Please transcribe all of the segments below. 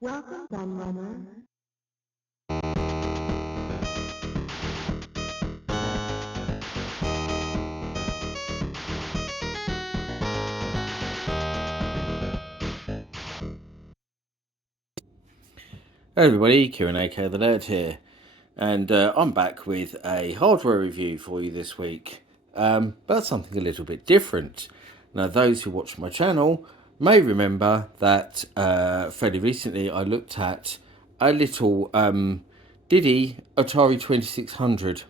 Welcome, Gunrunner. Hey everybody, Kieran aka The Nerd here, and I'm back with a hardware review for you this week, but something a little bit different. Now, those who watch my channel may remember that fairly recently I looked at a little Diddy Atari 2600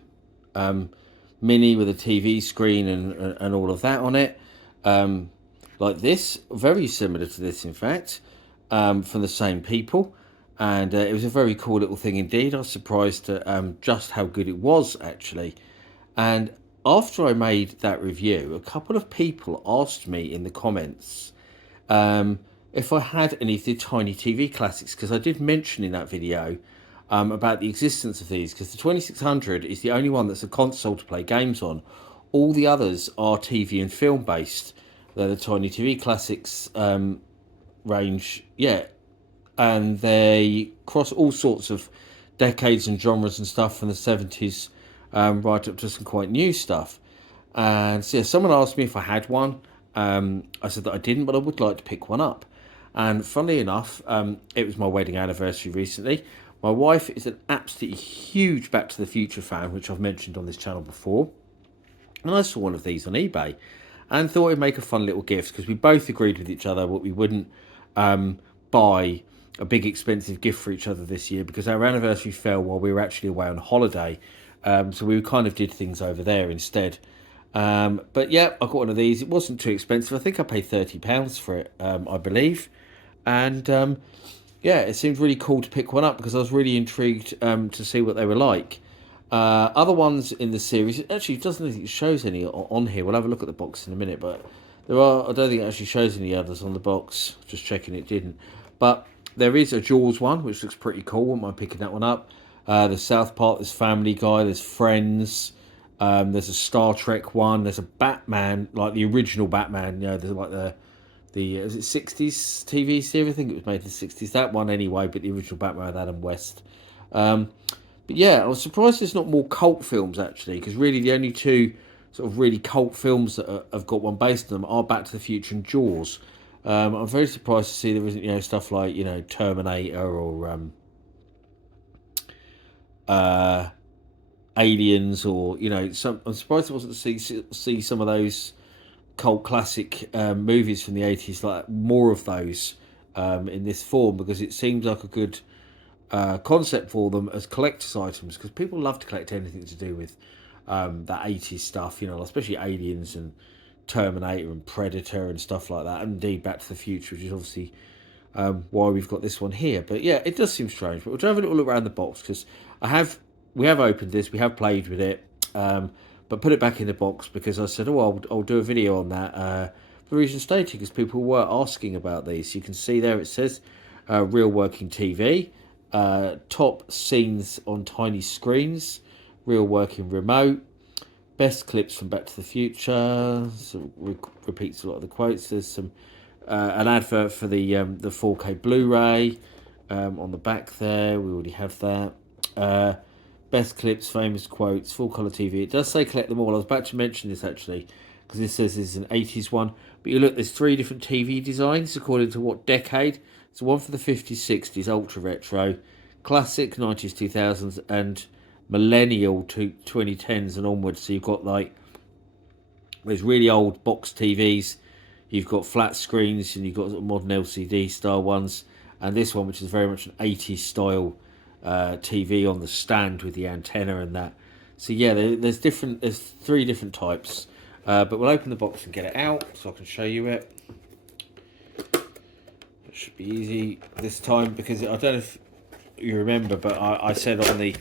mini with a TV screen and all of that on it, like this, very similar to this in fact, from the same people. And it was a very cool little thing indeed. I was surprised at just how good it was, actually. And after I made that review, a couple of people asked me in the comments if I had any of the Tiny TV classics, because I did mention in that video about the existence of these, because the 2600 is the only one that's a console to play games on. All the others are TV and film based. They're the Tiny TV classics range, yeah, and they cross all sorts of decades and genres and stuff from the 70s right up to some quite new stuff. And so, yeah, someone asked me if I had one. I said that I didn't, but I would like to pick one up. And funnily enough, it was my wedding anniversary recently. My wife is an absolutely huge Back to the Future fan, which I've mentioned on this channel before. And I saw one of these on eBay and thought it'd make a fun little gift, because we both agreed with each other what we wouldn't buy a big expensive gift for each other this year, because our anniversary fell while we were actually away on holiday. So we kind of did things over there instead. But yeah, I got one of these. It wasn't too expensive. I think I paid £30 for it, I believe. And yeah, it seemed really cool to pick one up because I was really intrigued to see what they were like. Other ones in the series, it actually doesn't think it shows any on here. We'll have a look at the box in a minute, but I don't think it actually shows any others on the box. Just checking, it didn't. But there is a Jaws one, which looks pretty cool. Wouldn't mind picking that one up. There's South Park, there's Family Guy, there's Friends. There's a Star Trek one. There's a Batman, like the original Batman. You know, there's like the is it 60s TV series? I think it was made in the 60s. That one anyway, but the original Batman with Adam West. But yeah, I was surprised there's not more cult films actually, because really the only two sort of really cult films that have got one based on them are Back to the Future and Jaws. I'm very surprised to see there isn't stuff like Terminator or uh, Aliens, or some. I'm surprised I wasn't to see some of those cult classic movies from the 80s, like more of those in this form, because it seems like a good concept for them as collector's items, because people love to collect anything to do with that 80s stuff, especially Aliens and Terminator and Predator and stuff like that, and indeed Back to the Future, which is obviously why we've got this one here. But yeah, it does seem strange, but we'll have a little look around the box, because we have opened this, we have played with it, but put it back in the box because I said, I'll do a video on that for reason stated, because people were asking about these. You can see there it says real working TV, top scenes on tiny screens, real working remote, best clips from Back to the Future. So repeats a lot of the quotes. There's some an advert for the 4K Blu-ray on the back there. We already have that. Best clips, famous quotes, full colour TV. It does say collect them all. I was about to mention this actually, because this says this is an 80s one. But you look, there's 3 different TV designs according to what decade. So one for the 50s, 60s, ultra retro, classic 90s, 2000s, and millennial to 2010s and onwards. So you've got like there's really old box TVs, you've got flat screens, and you've got modern LCD style ones, and this one, which is very much an 80s style TV on the stand with the antenna and that. So yeah, there's 3 different types, but we'll open the box and get it out so I can show you it. It should be easy this time, because I don't know if you remember, but I said on the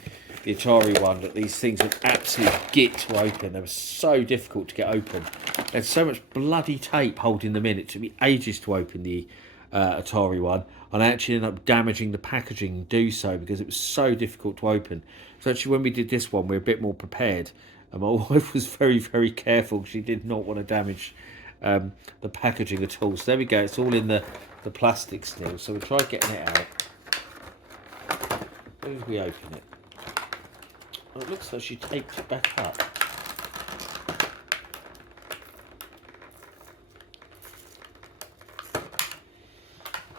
Atari one that these things would absolutely git to open. They were so difficult to get open. There's so much bloody tape holding them in. It took me ages to open the Atari one, and I actually ended up damaging the packaging and do so because it was so difficult to open. So actually, when we did this one, we were a bit more prepared, and my wife was very, very careful. She did not want to damage the packaging at all. So there we go. It's all in the plastic still. So we'll try getting it out. soon as we open it. Oh, it looks like she taped it back up.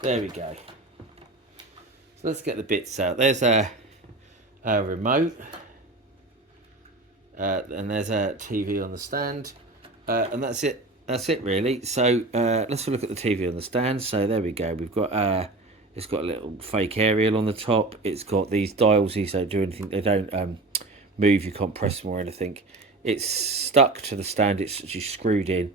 There we go. So let's get the bits out. There's a remote. And there's a TV on the stand. And that's it. That's it really. So let's have a look at the TV on the stand. So there we go. We've got it's got a little fake aerial on the top. It's got these dials. These don't do anything. They don't move. You can't press them or anything. It's stuck to the stand. It's actually screwed in.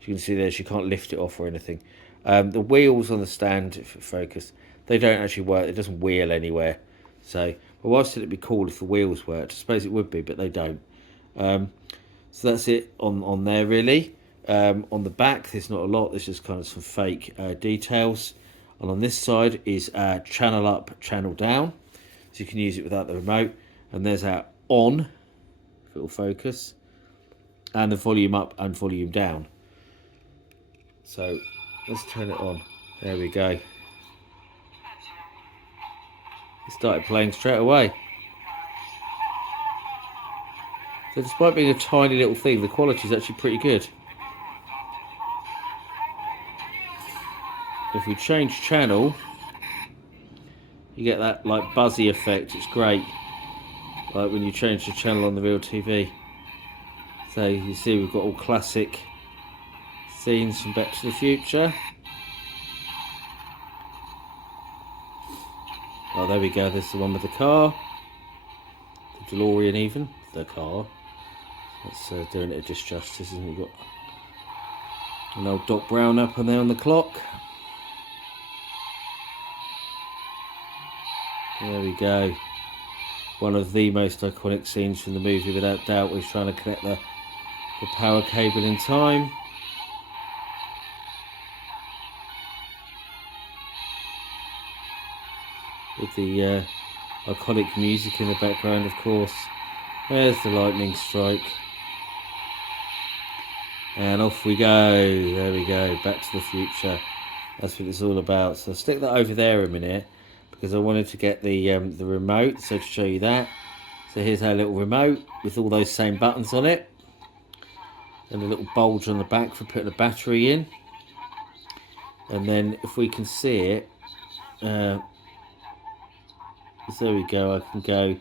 As you can see there, you can't lift it off or anything. The wheels on the stand, if it focus, they don't actually work. It doesn't wheel anywhere. So, well, I said it'd be cool if the wheels worked. I suppose it would be, but they don't. So that's it on there really. On the back, there's not a lot. There's just kind of some fake details. And on this side is channel up, channel down. So you can use it without the remote. And there's our on, if it will focus. And the volume up and volume down. So let's turn it on. There we go. It started playing straight away. So despite being a tiny little thing, the quality is actually pretty good. If we change channel, you get that like buzzy effect. It's great, like when you change the channel on the real TV. So you see we've got all classic scenes from Back to the Future. Oh, there we go. There's the one with the car, the DeLorean, even the car. That's doing it a disjustice, isn't it? We've got an old Doc Brown up on there on the clock. There we go. One of the most iconic scenes from the movie, without doubt. We're trying to connect the power cable in time. With the iconic music in the background, of course. There's the lightning strike. And off we go. There we go. Back to the Future. That's what it's all about. So I'll stick that over there a minute, because I wanted to get the remote. So to show you that. So here's our little remote with all those same buttons on it. And a little bulge on the back for putting a battery in. And then if we can see it, so there we go. I can go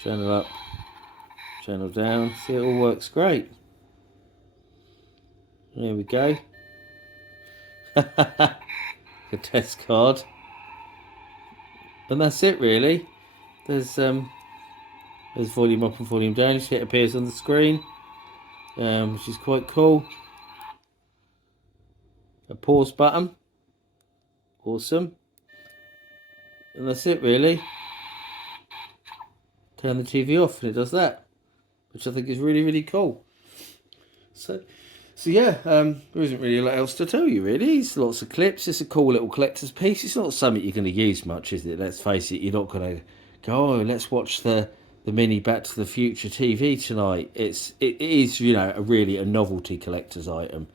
channel up, channel down. See, it all works great. There we go. The test card. And that's it really. There's volume up and volume down. You see it appears on the screen, which is quite cool. A pause button. Awesome. And that's it really. Turn the TV off and it does that, which I think is really, really cool. So yeah, there isn't really a lot else to tell you really. It's lots of clips. It's a cool little collector's piece. It's not something you're going to use much, is it? Let's face it, you're not going to go, oh, let's watch the mini Back to the Future TV tonight. It is, you know, a novelty collector's item.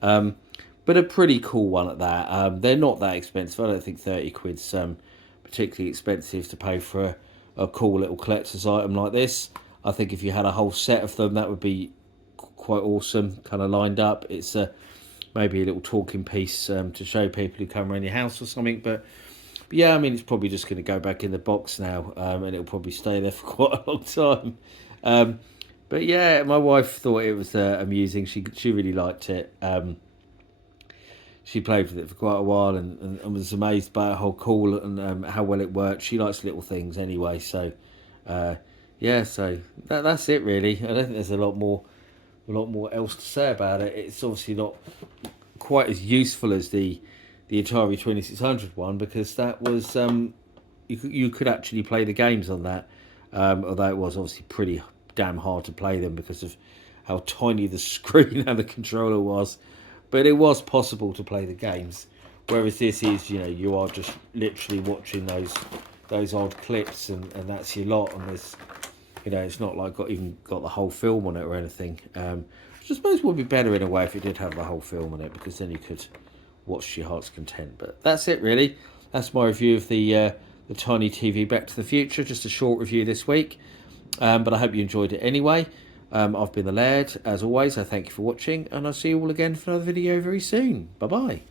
But a pretty cool one at that. They're not that expensive. I don't think 30 quid's particularly expensive to pay for a cool little collector's item like this. I think if you had a whole set of them, that would be quite awesome, kind of lined up. It's maybe a little talking piece to show people who come around your house or something. But yeah, I mean, it's probably just going to go back in the box now, and it'll probably stay there for quite a long time. But yeah, my wife thought it was amusing. She really liked it. She played with it for quite a while and was amazed by how cool and how well it worked. She likes little things anyway, so yeah, so that's it really. I don't think there's a lot more else to say about it. It's obviously not quite as useful as the Atari 2600 one, because that was you could actually play the games on that, although it was obviously pretty damn hard to play them because of how tiny the screen and the controller was. But it was possible to play the games, whereas this is, you know, you are just literally watching those old clips and that's your lot. And there's, you know, it's not like got the whole film on it or anything. Which I suppose would be better in a way if it did have the whole film on it, because then you could watch to your heart's content. But that's it really. That's my review of the the Tiny TV Back to the Future. Just a short review this week, but I hope you enjoyed it anyway. I've been the Laird, as always. I thank you for watching, and I'll see you all again for another video very soon. Bye bye.